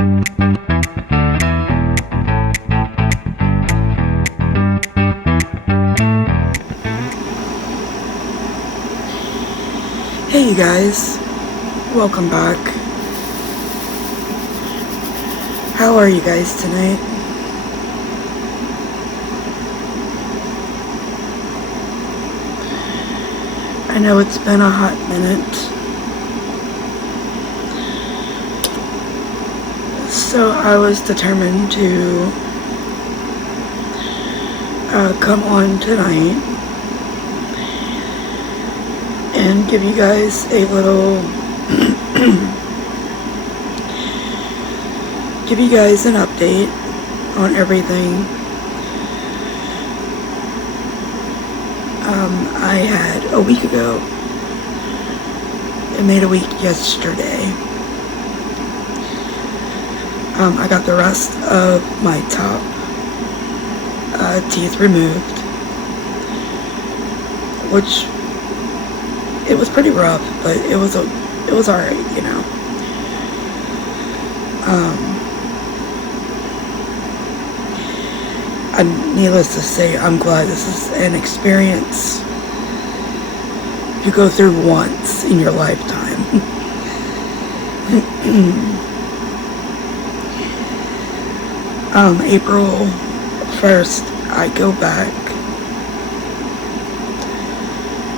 Hey you guys, welcome back. How are you guys tonight? I know it's been a hot minute, so I was determined to come on tonight and give you guys a little give you guys an update on everything. I had a week ago, it made a week yesterday, I got the rest of my top teeth removed, which it was pretty rough, but it was alright, you know. Needless to say, I'm glad this is an experience you go through once in your lifetime. April 1st, I go back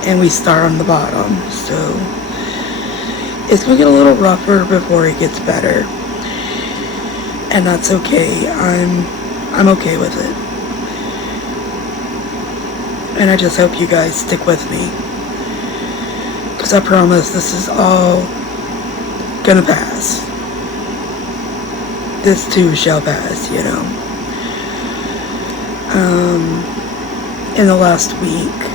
and we start on the bottom, so it's gonna get a little rougher before it gets better, and that's okay. I'm okay with it, and I just hope you guys stick with me, because I promise this is all gonna pass. This too shall pass, you know. In the last week,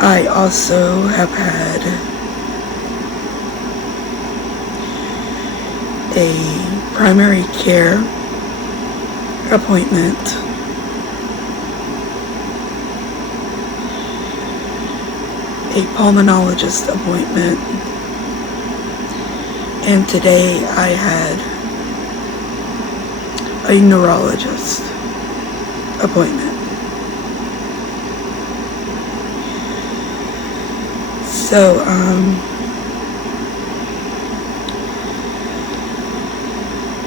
I also have had a primary care appointment, a pulmonologist appointment, and today I had a neurologist appointment. So,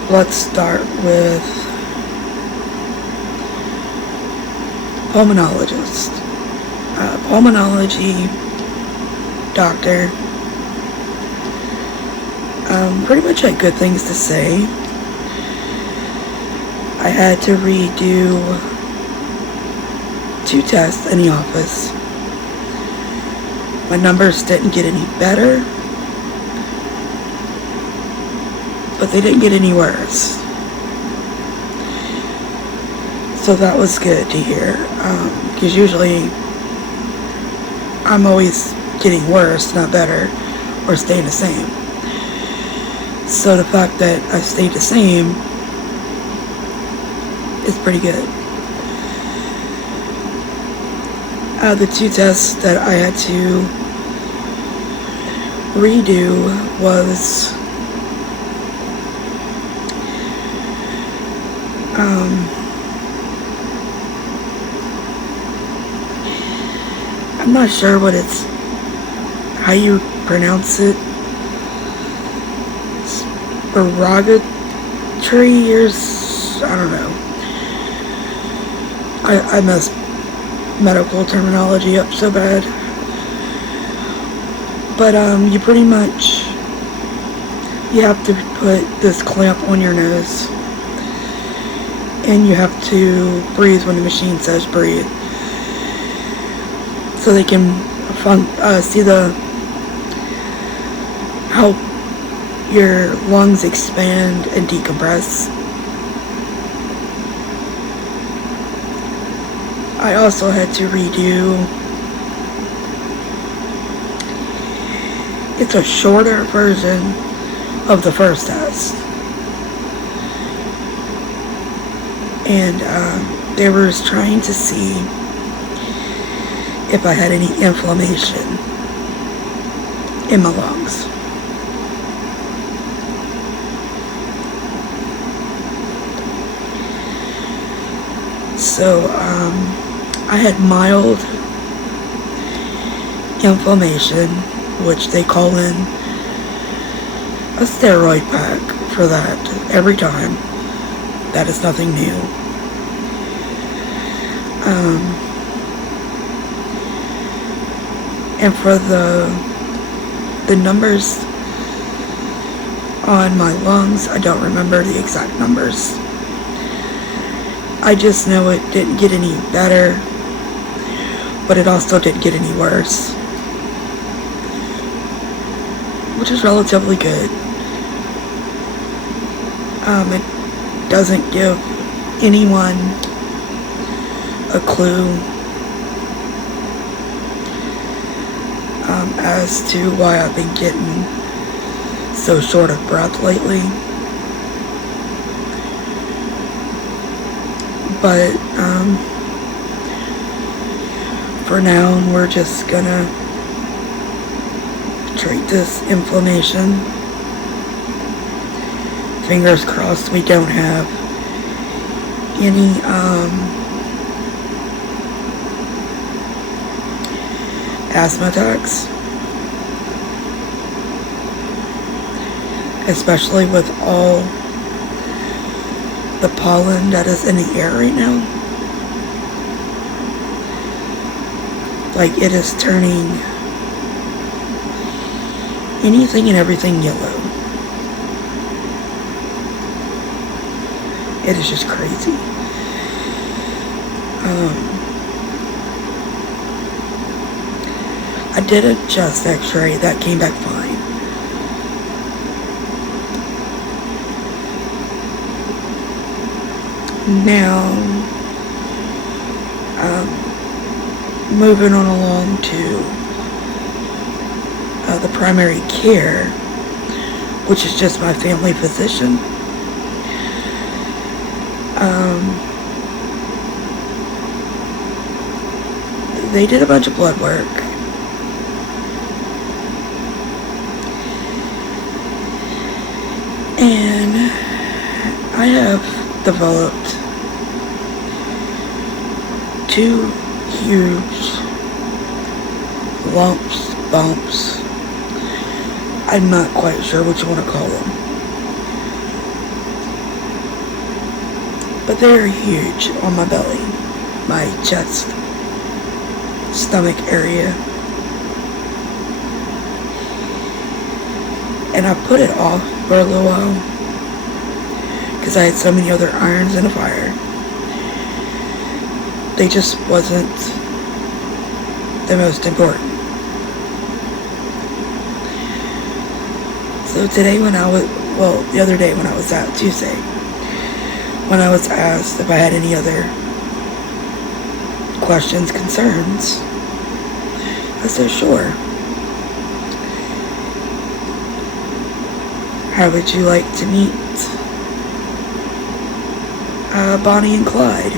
let's start with pulmonologist. Pulmonology doctor pretty much had good things to say. I had to redo 2 tests in the office. My numbers didn't get any better, but they didn't get any worse. So that was good to hear, because usually I'm always getting worse, not better, or staying the same. So the fact that I stayed the same is pretty good. The 2 tests that I had to redo was I'm not sure how you pronounce it. Spirometry or I don't know. I mess medical terminology up so bad. But you pretty much, you have to put this clamp on your nose, and you have to breathe when the machine says breathe, so they can see how your lungs expand and decompress. I also had to redo, it's a shorter version of the first test, and they were trying to see if I had any inflammation in my lungs. So, I had mild inflammation, which they call in a steroid pack for that every time. That is nothing new. And for the numbers on my lungs, I don't remember the exact numbers. I just know it didn't get any better, but it also didn't get any worse, which is relatively good. It doesn't give anyone a clue as to why I've been getting so short of breath lately. But for now, we're just gonna treat this inflammation. Fingers crossed we don't have any asthma attacks, especially with all the pollen that is in the air right now. Like, it is turning anything and everything yellow. It is just crazy. I did a chest x-ray that came back fine. Now, moving on along to the primary care, which is just my family physician. They did a bunch of blood work. And I have developed 2 huge lumps, bumps. I'm not quite sure what you want to call them. But they're huge on my belly, my chest, stomach area. And I put it off for a little while because I had so many other irons in the fire. They just wasn't the most important. So today when I was, the other day when I was out, Tuesday, when I was asked if I had any other questions, concerns, I said, sure. How would you like to meet Bonnie and Clyde?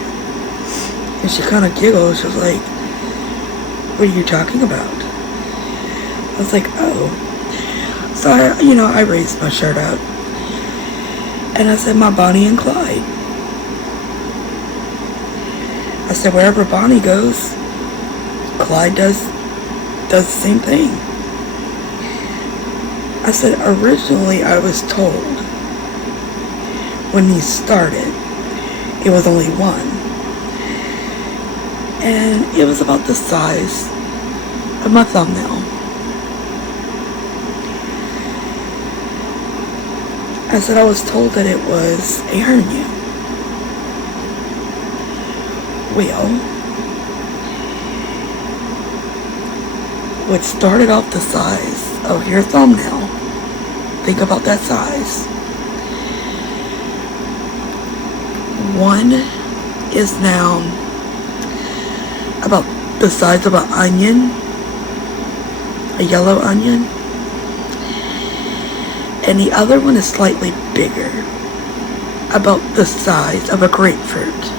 And she kind of giggled. She was like, what are you talking about? I was like, oh. So I raised my shirt up. And I said, my Bonnie and Clyde. I said, wherever Bonnie goes, Clyde does the same thing. I said, originally I was told when he started, it was only 1. And it was about the size of my thumbnail. I said, I was told that it was a hernia. Well, what started off the size of your thumbnail, think about that size. 1 is now about the size of an onion, a yellow onion, and the other one is slightly bigger, about the size of a grapefruit.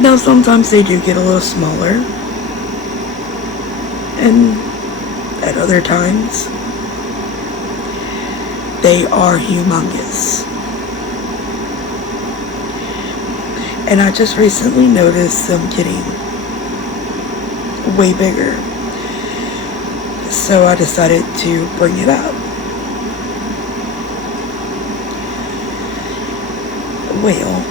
Now sometimes they do get a little smaller, and at other times they are humongous. And I just recently noticed them getting way bigger. So I decided to bring it up. Well,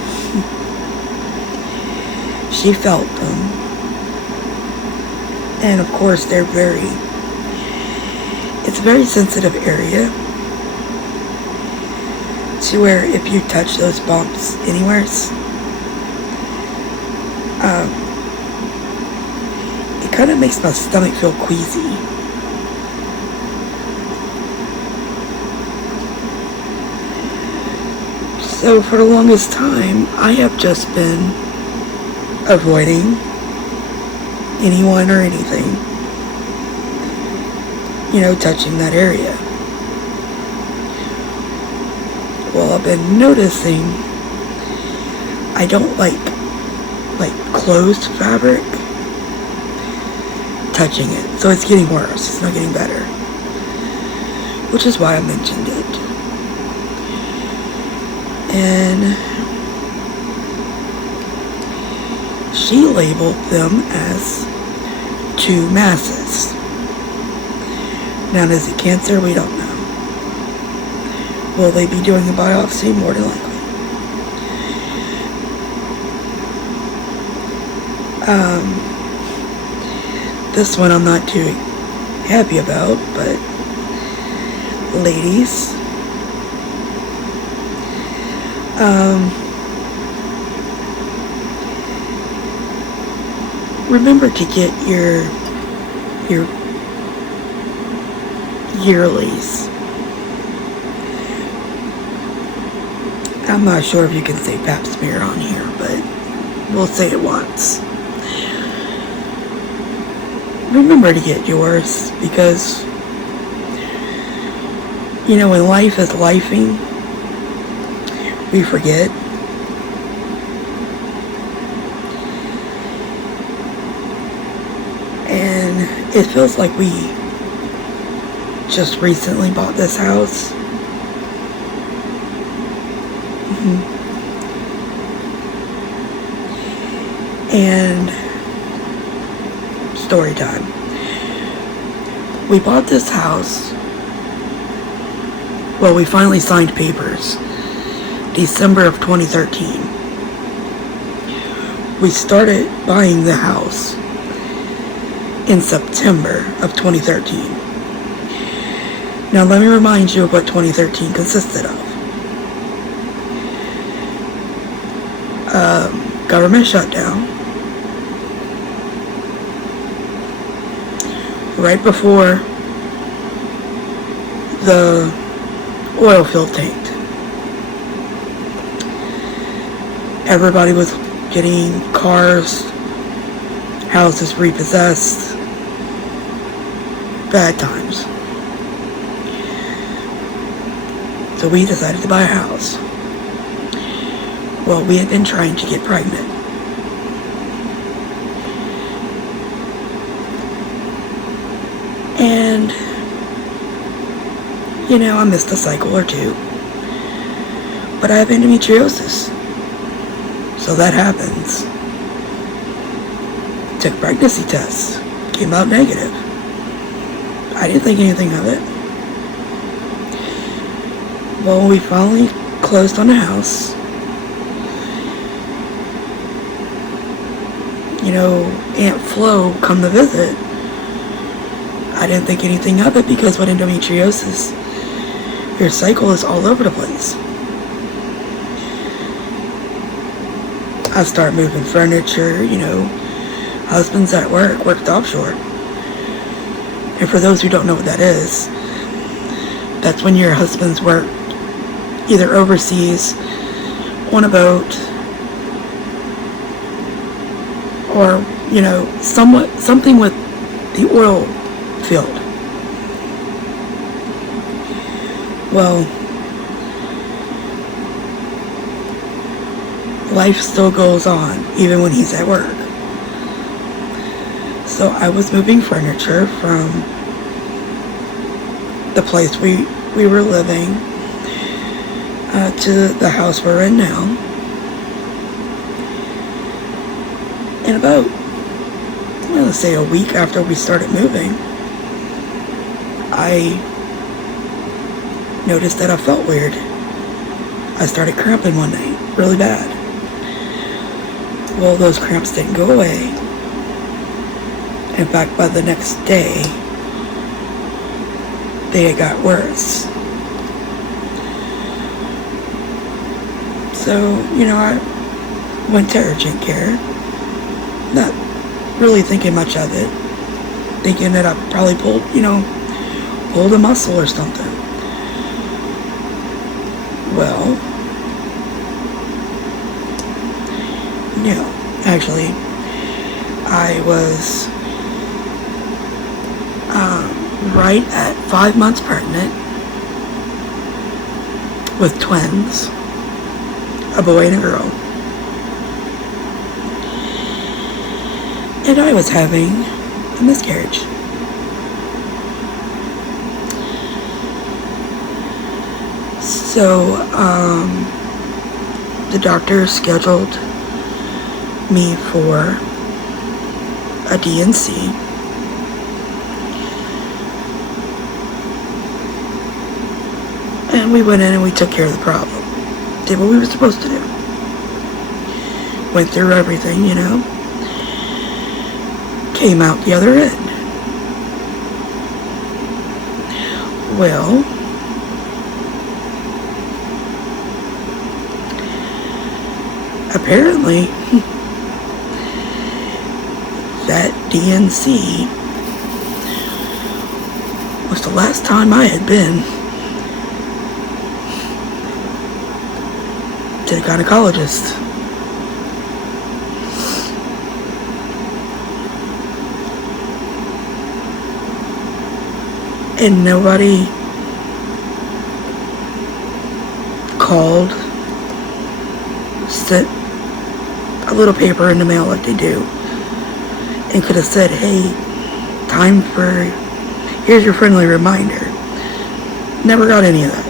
she felt them. And of course it's a very sensitive area to where if you touch those bumps anywhere, it kind of makes my stomach feel queasy. So for the longest time, I have just been avoiding anyone or anything, touching that area. Well, I've been noticing I don't like closed fabric touching it. So it's getting worse. It's not getting better. Which is why I mentioned it. And she labeled them as 2 masses. Now, is it cancer? We don't know. Will they be doing a biopsy? More than likely. This one I'm not too happy about, but ladies, remember to get your yearlies. I'm not sure if you can say pap smear on here, but we'll say it once. Remember to get yours, because when life is lifing, we forget. And it feels like we just recently bought this house. And story time. We bought this house. Well, we finally signed papers December of 2013. We started buying the house in September of 2013. Now let me remind you of what 2013 consisted of. Government shutdown. Right before the oil field tanked. Everybody was getting cars, houses repossessed. Bad times. So we decided to buy a house. Well, we had been trying to get pregnant. And, I missed a cycle or two. But I have endometriosis. So that happens. Took pregnancy tests. Came out negative. I didn't think anything of it. Well, we finally closed on the house. Aunt Flo come to visit. I didn't think anything of it because with endometriosis, your cycle is all over the place. I start moving furniture, husband's at work, worked offshore. And for those who don't know what that is, that's when your husband's work either overseas, on a boat, or, something with the oil field. Well, life still goes on even when he's at work. So I was moving furniture from the place we were living to the house we're in now. And about, let's say a week after we started moving, I noticed that I felt weird. I started cramping one night, really bad. Well, those cramps didn't go away. In fact, by the next day, they got worse. So, I went to urgent care, not really thinking much of it, thinking that I probably pulled a muscle or something. Well, no, actually, I was right at 5 months pregnant with twins, a boy and a girl. And I was having a miscarriage. So, the doctor scheduled me for a D&C. And we went in and we took care of the problem. Did what we were supposed to do. Went through everything, Came out the other end. Well, apparently, that D&C was the last time I had been to the gynecologist. And nobody called, sent a little paper in the mail like they do, and could have said, hey, here's your friendly reminder. Never got any of that.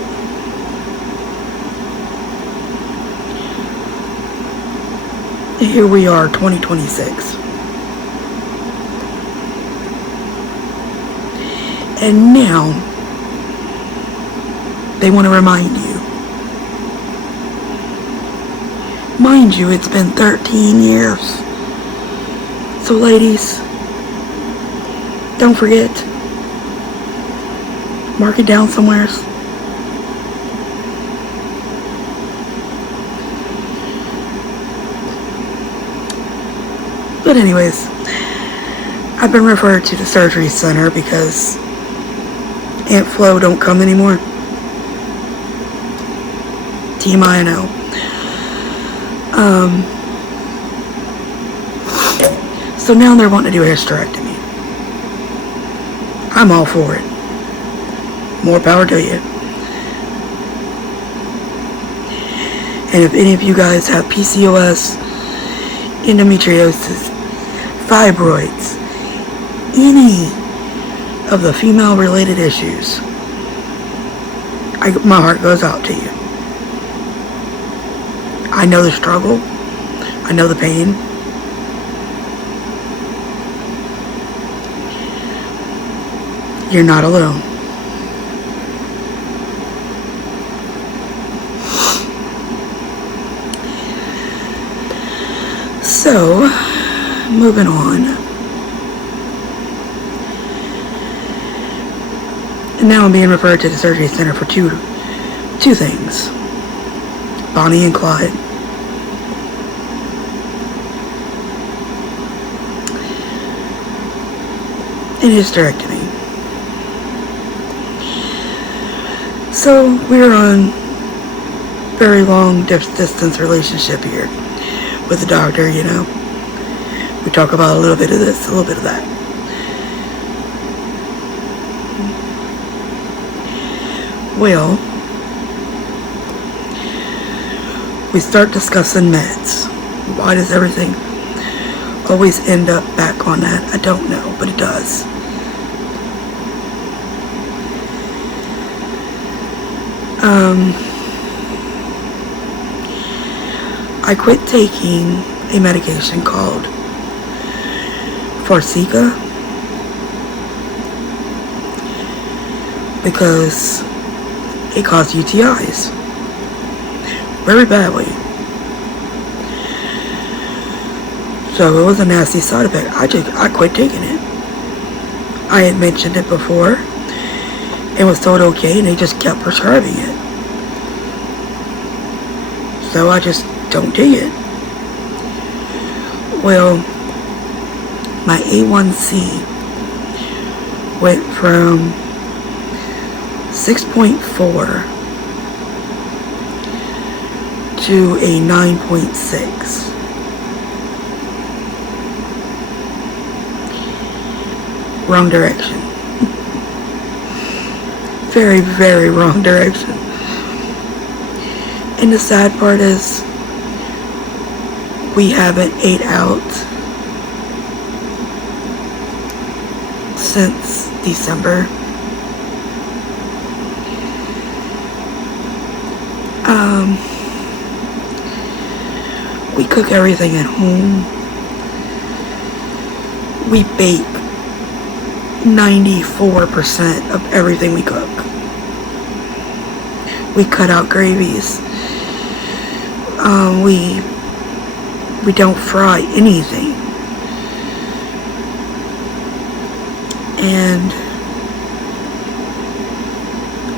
And here we are, 2026. And now, they want to remind you. Mind you, it's been 13 years. So ladies, don't forget. Mark it down somewhere. But anyways, I've been referred to the surgery center because Aunt Flo don't come anymore. TMI, I know. So now they're wanting to do a hysterectomy. I'm all for it. More power to you. And if any of you guys have PCOS, endometriosis, fibroids, any of the female-related issues, my heart goes out to you. I know the struggle. I know the pain. You're not alone. So, moving on. And now I'm being referred to the surgery center for two things. Bonnie and Clyde. And hysterectomy. So we're on very long distance relationship here with the doctor, We talk about a little bit of this, a little bit of that. Well, we start discussing meds. Why does everything always end up back on that? I don't know, but it does. I quit taking a medication called Forsica, because it caused UTIs very badly. So it was a nasty side effect. I quit taking it. I had mentioned it before and was told okay, and they just kept prescribing it. So I just don't take it. Well, my A1C went from 6.4 to a 9.6. Wrong direction. Very, very wrong direction. And the sad part is, we haven't ate out since December. We cook everything at home. We bake 94% of everything we cook. We cut out gravies. We don't fry anything. And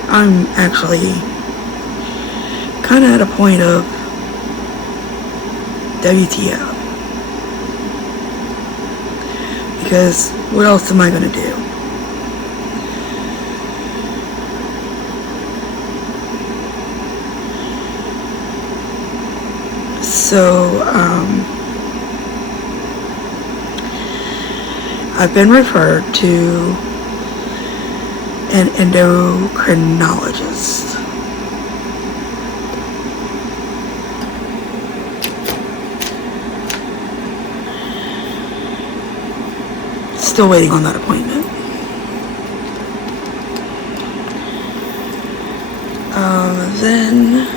I'm actually kind of at a point of WTF. Because what else am I going to do? So, I've been referred to an endocrinologist. Still waiting on that appointment. Then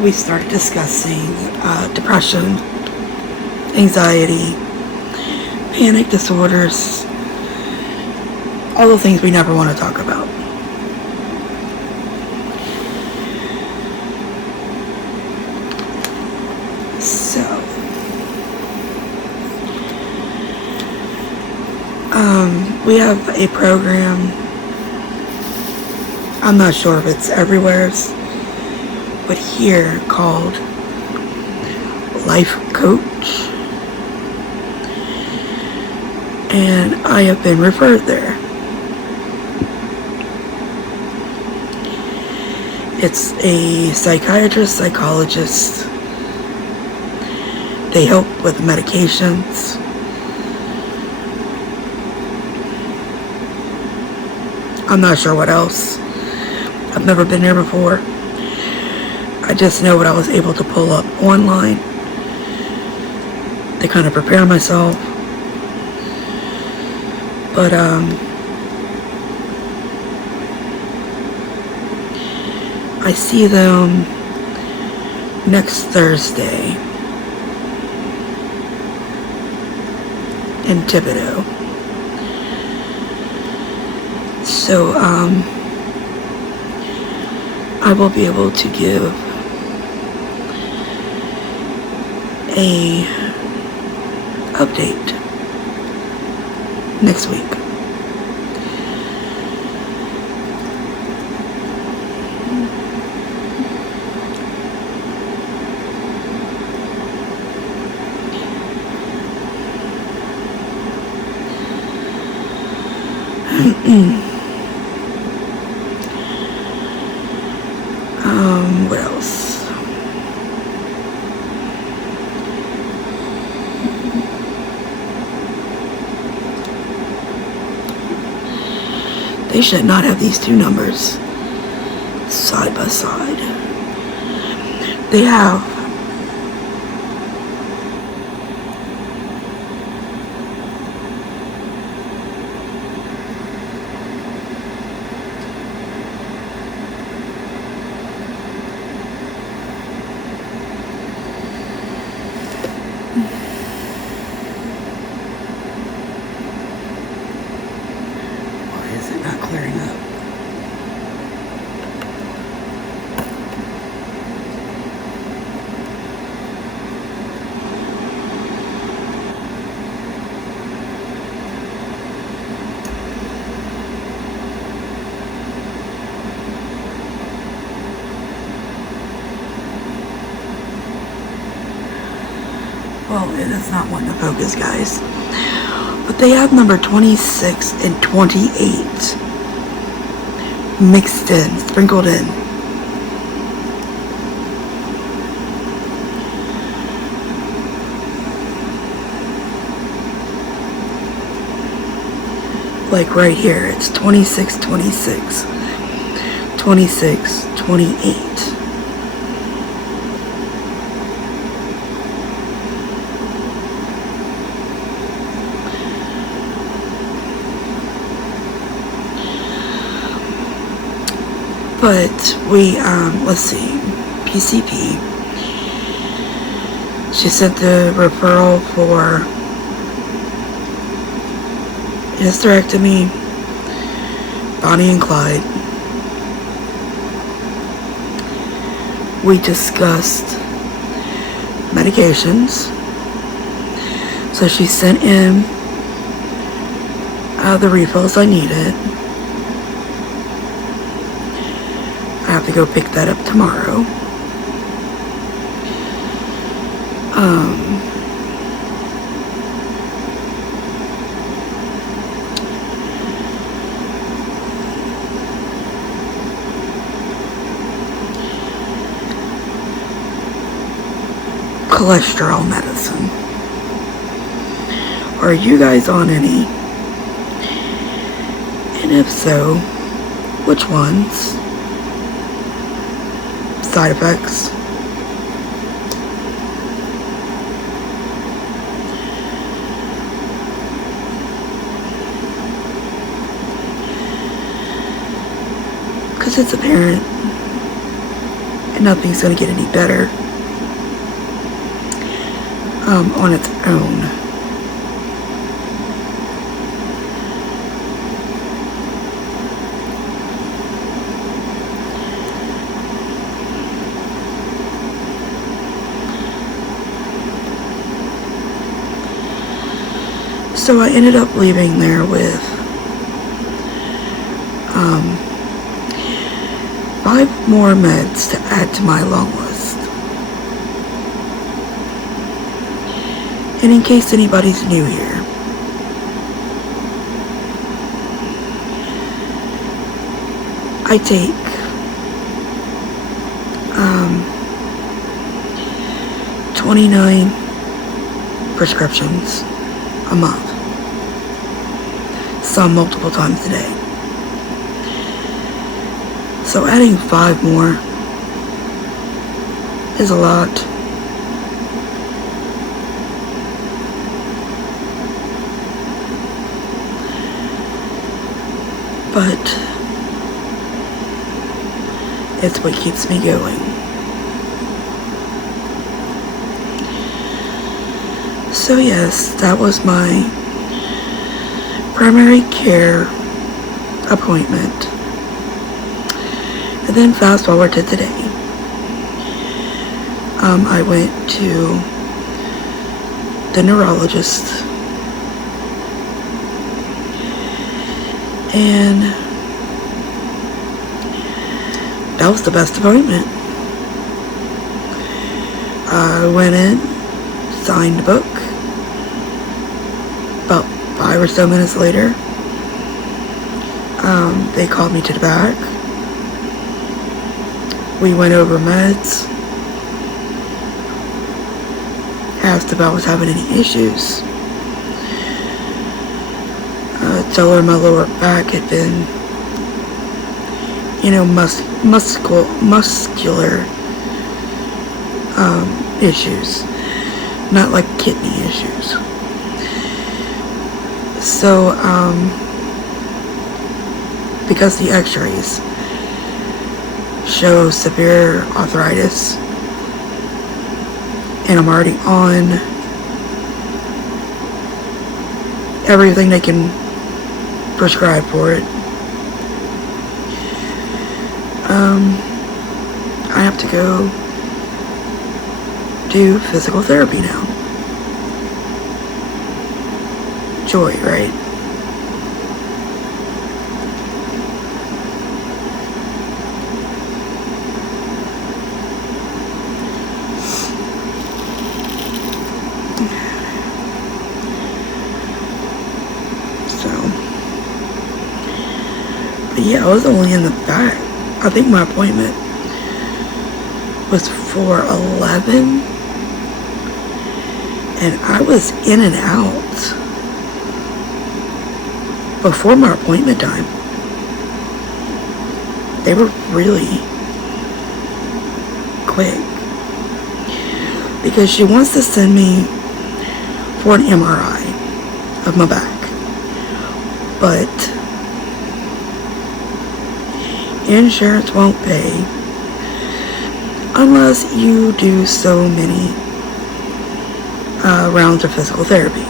we started discussing depression, anxiety, panic disorders, all the things we never want to talk about. So, we have a program, I'm not sure if it's everywhere, but here, called Life Coach, and I have been referred there. It's a psychiatrist, psychologist. They help with medications. I'm not sure what else. I've never been there before. I just know what I was able to pull up online to kind of prepare myself. But I see them next Thursday in Thibodeau. So I will be able to give a update next week. What else? They should not have these two numbers side by side. They have Well, it is not wanting to focus, guys. But they have number 26 and 28 mixed in, sprinkled in. Like right here, it's 26, 26, 26, 28. But we, let's see, PCP. She sent the referral for hysterectomy, Bonnie and Clyde. We discussed medications. So she sent in the refills I needed. I have to go pick that up tomorrow. Cholesterol medicine. Are you guys on any? And if so, which ones? Side effects? Because it's apparent and nothing's going to get any better on its own. So I ended up leaving there with 5 more meds to add to my long list. And in case anybody's new here, I take 29 prescriptions a month, some multiple times a day. So adding 5 more is a lot. But it's what keeps me going. So yes, that was my primary care appointment. And then fast forward to today. I went to the neurologist, and that was the best appointment. I went in, signed the book. About 5 or so minutes later, they called me to the back. We went over meds, asked if I was having any issues. Told her my lower back had been, muscular issues, not like kidney issues. So, because the x-rays show severe arthritis, and I'm already on everything they can prescribe for it, I have to go do physical therapy now. Joy, right? So, but yeah, I was only in the back. I think my appointment was for 11, and I was in and out before my appointment time. They were really quick because she wants to send me for an MRI of my back, but insurance won't pay unless you do so many rounds of physical therapy.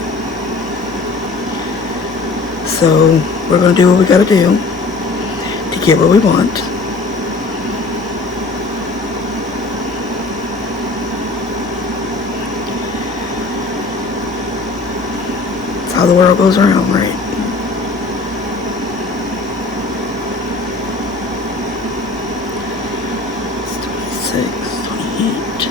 So we're going to do what we got to do to get what we want. That's how the world goes around, right? It's 26, 28.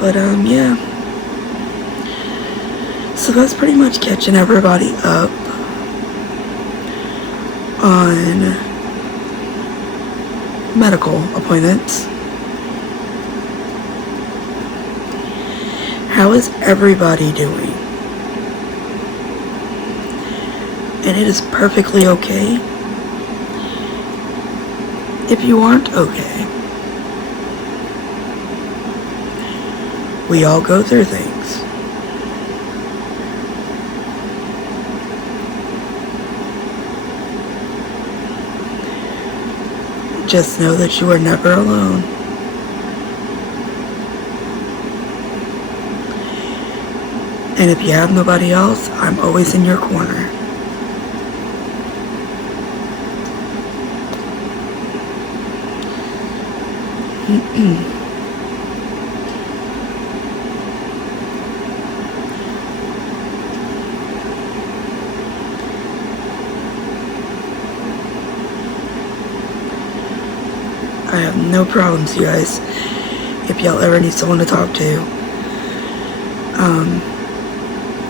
But, yeah. So that's pretty much catching everybody up on medical appointments. How is everybody doing? And it is perfectly okay if you aren't okay. We all go through things. Just know that you are never alone. And if you have nobody else, I'm always in your corner. I have no problems, you guys. If y'all ever need someone to talk to,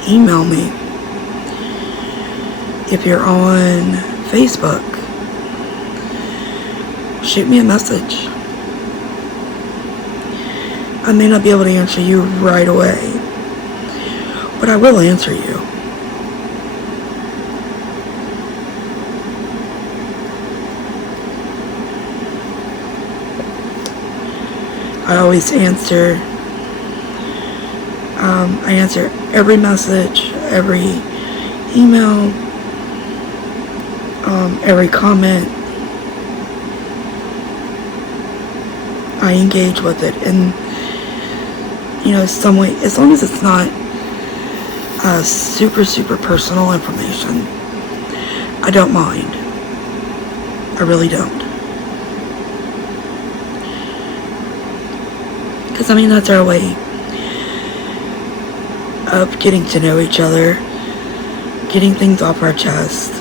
email me. If you're on Facebook, shoot me a message. I may not be able to answer you right away, but I will answer you. I always answer. I answer every message, every email, every comment. I engage with it in, some way, as long as it's not super, super personal information. I don't mind. I really don't. Because, that's our way of getting to know each other, getting things off our chest,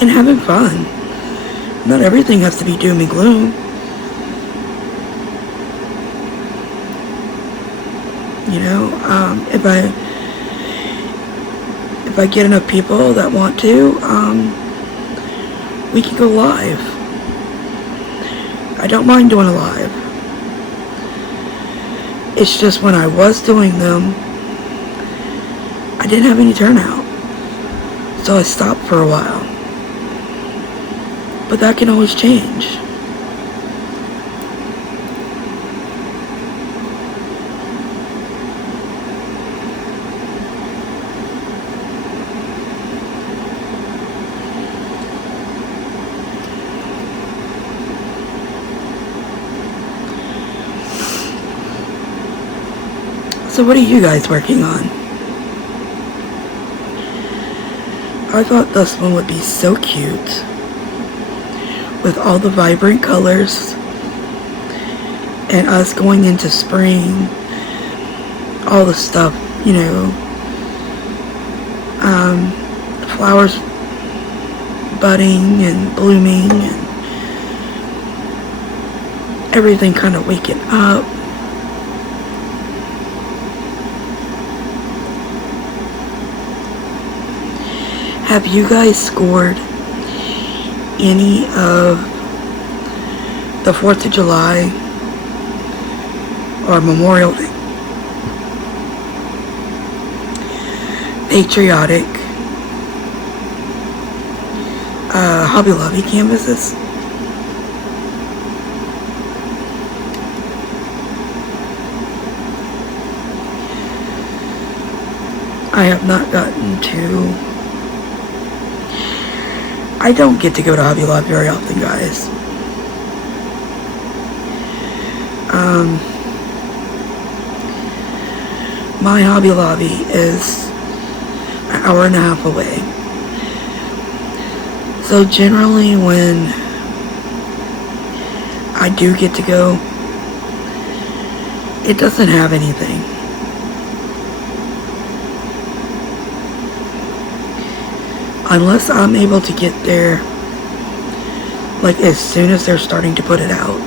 and having fun. Not everything has to be doom and gloom. If I get enough people that want to, we can go live. I don't mind doing a live. It's just when I was doing them, I didn't have any turnout. So I stopped for a while. But that can always change. So what are you guys working on? I thought this one would be so cute with all the vibrant colors and us going into spring, all the stuff, flowers budding and blooming and everything kind of waking up. Have you guys scored any of the 4th of July or Memorial Day patriotic Hobby Lobby canvases? I have not gotten to. I don't get to go to Hobby Lobby very often, guys. My Hobby Lobby is an hour and a half away. So generally when I do get to go, it doesn't have anything. Unless I'm able to get there like as soon as they're starting to put it out,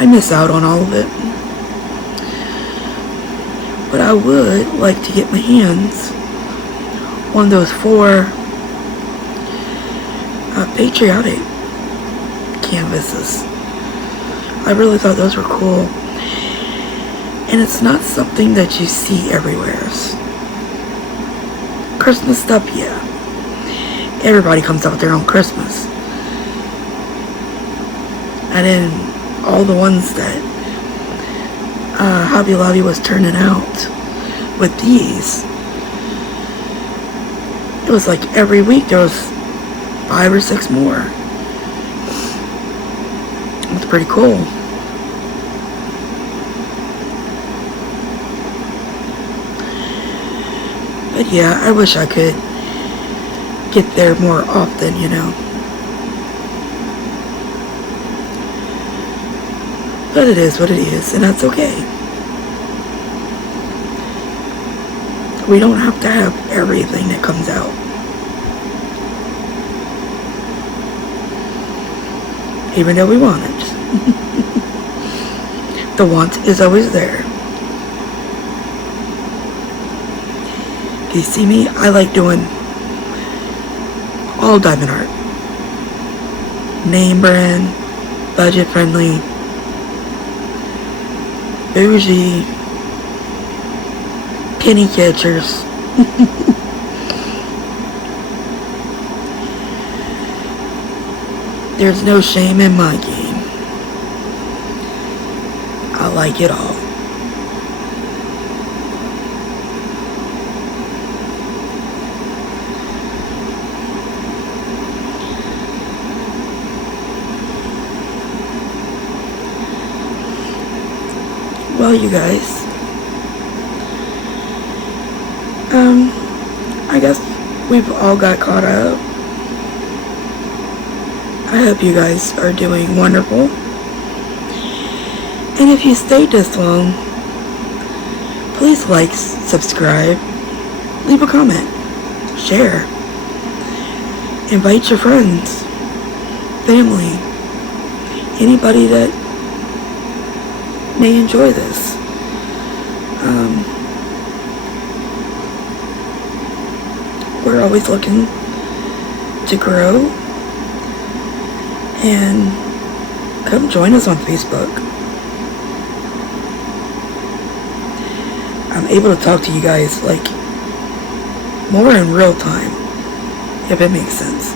I miss out on all of it. But I would like to get my hands on those 4 patriotic canvases. I really thought those were cool. And it's not something that you see everywhere. Christmas stuff, yeah. Everybody comes out there on Christmas. And then all the ones that Hobby Lobby was turning out with these, it was like every week there was 5 or 6 more. It's pretty cool. But yeah, I wish I could get there more often, you know. But it is what it is, and that's okay. We don't have to have everything that comes out. Even though we want it. The want is always there. You see me, I like doing all diamond art. Name brand, budget friendly, bougie, penny catchers. There's no shame in my game. I like it all. Well, you guys, I guess we've all got caught up. I hope you guys are doing wonderful. And if you stayed this long, please like, subscribe, leave a comment, share, invite your friends, family, anybody that may enjoy this. We're always looking to grow, and come join us on Facebook. I'm able to talk to you guys like more in real time, if it makes sense.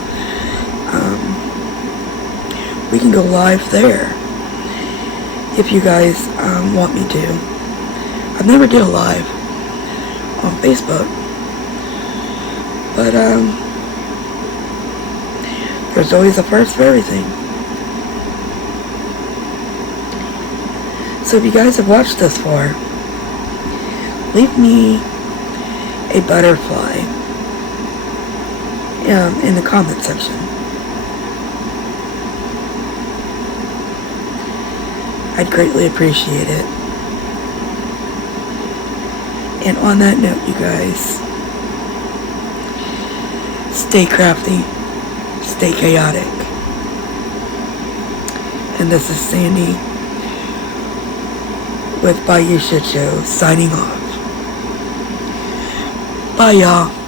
We can go live there if you guys want me to. I've never did a live on Facebook, but there's always a first for everything. So if you guys have watched this far, leave me a butterfly in the comment section. I'd greatly appreciate it. And on that note, you guys, stay crafty, stay chaotic. And this is Sandy with Bayou ShitShow signing off. Bye, y'all.